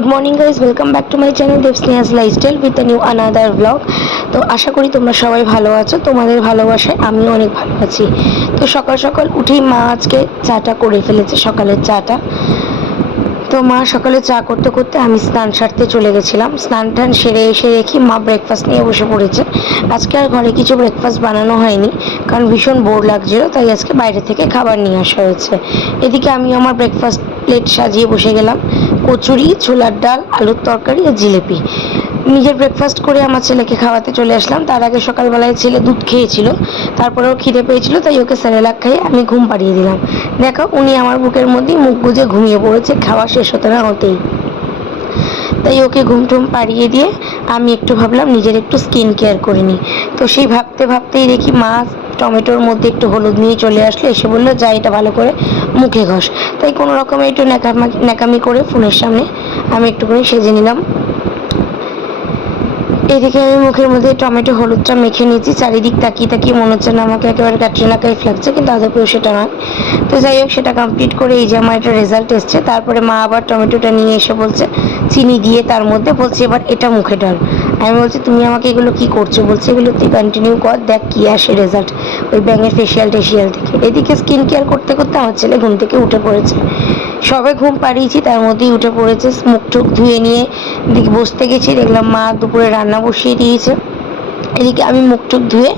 Good morning guys welcome back to my channel Debsneha's lifestyle with new another blog তো আশা করি তোমরা সবাই ভালো আছো, তোমাদের ভালোবাসায় আমিও অনেক ভালো আছি। তো সকাল সকাল উঠেই মা আজকে চাটা করে ফেলেছে, সকালের চাটা। তো মা সকালে চা করতে করতে আমি স্নান সারতে চলে গেছিলাম। স্নান টান সেরে এসে দেখি মা ব্রেকফাস্ট নিয়ে বসে পড়েছে। আজকে আর ঘরে কিছু ব্রেকফাস্ট বানানো হয়নি, কারণ ভীষণ বোর লাগছিল, তাই আজকে বাইরে থেকে খাবার নিয়ে আসা হয়েছে। এদিকে আমি আমার ব্রেকফাস্ট প্লেট সাজিয়ে বসে গেলাম। কচুরি, ছোলার ডাল, আলুর তরকারি আর জিলেপি। নিজের ব্রেকফাস্ট করে আমার ছেলেকে খাওয়াতে চলে আসলাম। তার আগে সকালবেলায় ছেলে দুধ খেয়েছিল। তারপরেও খিদে পেয়েছিল, তাই ওকে স্যারেলাক খাইয়ে আমি ঘুম পাড়িয়ে দিলাম। দেখো, উনি আমার বুকের মধ্যেই মুখ গুজে ঘুমিয়ে পড়েছে। খাওয়া শেষ হতে না হতেই। তাই ওকে ঘুম টুম পাড়িয়ে দিয়ে আমি একটু ভাবলাম নিজের একটু স্কিন কেয়ার করে নিই। তো সেই ভাবতে ভাবতেই দেখি মা টমেটোর মধ্যে একটু হলুদ নিয়ে চলে আসলো এসে বলল, যা এটা ভালো করে মুখে ঘষ। তাই কোনো রকমে একটু ন্যাকামা, ন্যাকামি করে ফোনের সামনে আমি একটুখানি সেজে নিলাম। এদিকে আমি মুখের মধ্যে টমেটো, হলুদটা মেখে নিয়েছি, চারিদিক তাকিয়ে তাকিয়ে মনে হচ্ছে না আমাকে একেবারে ক্যাটরিনা কাইফ লাগছে, কিন্তু আদপেও সেটা নয়। তো যাই হোক, সেটা কমপ্লিট করে এই যে আমার একটা রেজাল্ট এসছে। তারপরে মা আবার টমেটোটা নিয়ে এসে বলছে, চিনি দিয়ে তার মধ্যে। বলছে, এবার এটা মুখে ডাল আমি বলছি, তুমি আমাকে এগুলো কি করছ? বলছে, এগুলো তুই কন্টিনিউ কর, দেখ কি আসে রেজাল্ট ওই ব্যাঙের ফেসিয়াল টেসিয়াল থেকে এদিকে স্কিন কেয়ার করতে করতে আমার ছেলে ঘুম থেকে উঠে পড়েছে। সবে ঘুম পাড়িয়েছি, তার মধ্যেই উঠে পড়েছে মুখ টুক ধুয়ে নিয়ে বসতে গেছি, দেখলাম মা দুপুরে রান্না বসিয়ে দিয়েছে। এদিকে আমি মুখ টুক ধুয়ে,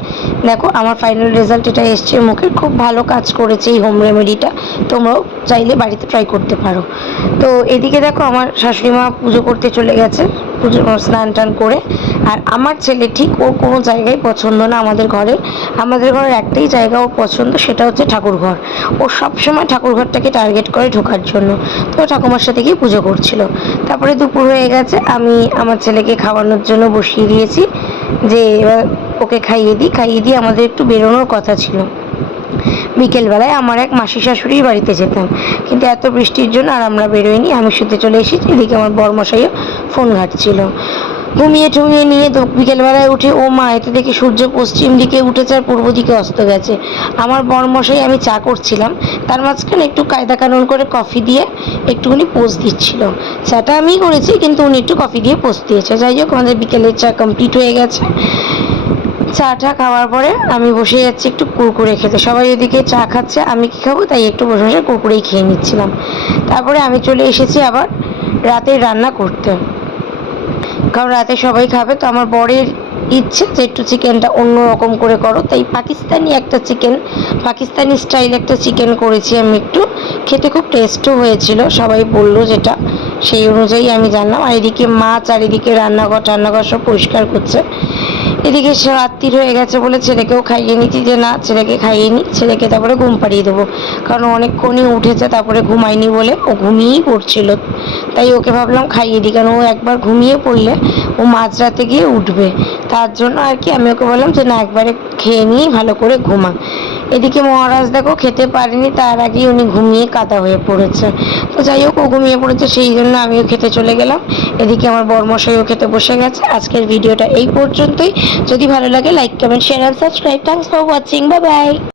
দেখো আমার ফাইনাল রেজাল্ট এটা এসছে মুখের খুব ভালো কাজ করেছে এই হোম রেমেডিটা তোমরাও চাইলে বাড়িতে ট্রাই করতে পারো। তো এদিকে দেখো আমার শাশুড়ি মা পুজো করতে চলে গেছে, পুজো স্নান টান করে। আর আমার ছেলে ঠিক ও কোনো জায়গায় পছন্দ না আমাদের ঘরে। আমাদের ঘরের একটাই জায়গা ও পছন্দ, সেটা হচ্ছে ঠাকুর ঘর। ও সবসময় ঠাকুর ঘরটাকে টার্গেট করে ঢোকার জন্য। তো ঠাকুমার সাথে গিয়ে পুজো করছিল। তারপরে দুপুর হয়ে গেছে, আমি আমার ছেলেকে খাওয়ানোর জন্য বসিয়ে দিয়েছি যে এবার ওকে খাইয়ে দিই। খাইয়ে দিয়ে আমাদের একটু বেরোনোর কথা ছিল। বিকেলবেলায় আমার এক মাসি শাশুড়ির বাড়িতে যেতাম। কিন্তু এত বৃষ্টির জন্য আর আমরা বেরোইনি। আমি শুতে চলে এসেছি। এদিকে আমার বরমশাইও ফোন ঘাটছিল। ঘুমিয়ে টুমিয়ে নিয়ে বিকেলবেলায় উঠে, ও মা এতে দেখি সূর্য পশ্চিম দিকে উঠেছে আর পূর্ব দিকে অস্ত গেছে। আমার বরমশাই, আমি চা করছিলাম। তার মাঝখানে একটু কায়দা কানুন করে কফি দিয়ে একটুখানি পোস্ট দিচ্ছিল। চাটা আমিই করেছি, কিন্তু উনি একটু কফি দিয়ে পোস্ট দিয়েছে। যাই হোক, আমাদের বিকেলের চা কমপ্লিট হয়ে গেছে। চাটা খাওয়ার পরে আমি বসে যাচ্ছি একটু কুরকুরে খেতে। সবাই ওদিকে চা খাচ্ছে, আমি কি খাব? তাই একটু বসে বসে কুরকুরেই খেয়ে নিচ্ছিলাম। তারপরে আমি চলে এসেছি আবার রাতের রান্না করতে। কারণ রাতে সবাই খাবে, তো আমার বরের ইচ্ছে যে একটু চিকেনটা অন্য রকম করে করো। তাই পাকিস্তানি একটা চিকেন, পাকিস্তানি স্টাইল একটা চিকেন করেছি আমি একটু। খেতে খুব টেস্টও হয়েছিল, সবাই বলল যেটা। সেই অনুযায়ী আমি জানলাম। আর এদিকে মা চারিদিকে রান্নাঘর, টান্নাঘর সব পরিষ্কার করছে। এদিকে সে রাত্রির হয়ে গেছে বলে ছেলেকেও খাইয়ে নিচ্ছি যে না, ছেলেকে খাইয়ে নি, ছেলেকে তারপরে ঘুম পাড়িয়ে দেবো। কারণ অনেকক্ষণই উঠেছে, তারপরে ঘুমায়নি বলে ও ঘুমিয়েই পড়ছিল। তাই ওকে ভাবলাম খাইয়ে দিই, কারণ ও একবার ঘুমিয়ে পড়লে ও মাঝরাতে গিয়ে উঠবে। তার জন্য আর কি আমি ওকে বললাম যে না, একবারে খেয়ে নিয়েই ভালো করে ঘুমা। এদিকে মহারাজ দেখো, খেতে পারেনি, তার আগেই উনি ঘুমিয়ে কাদা হয়ে পড়েছে। তো যাই হোক, ও ঘুমিয়ে পড়েছে, সেই জন্য আমিও খেতে চলে গেলাম। এদিকে আমার বর্মশাইও খেতে বসে গেছে। আজকের ভিডিওটা এই পর্যন্তই। যদি ভালো লাগে like comment share and subscribe thanks for watching bye bye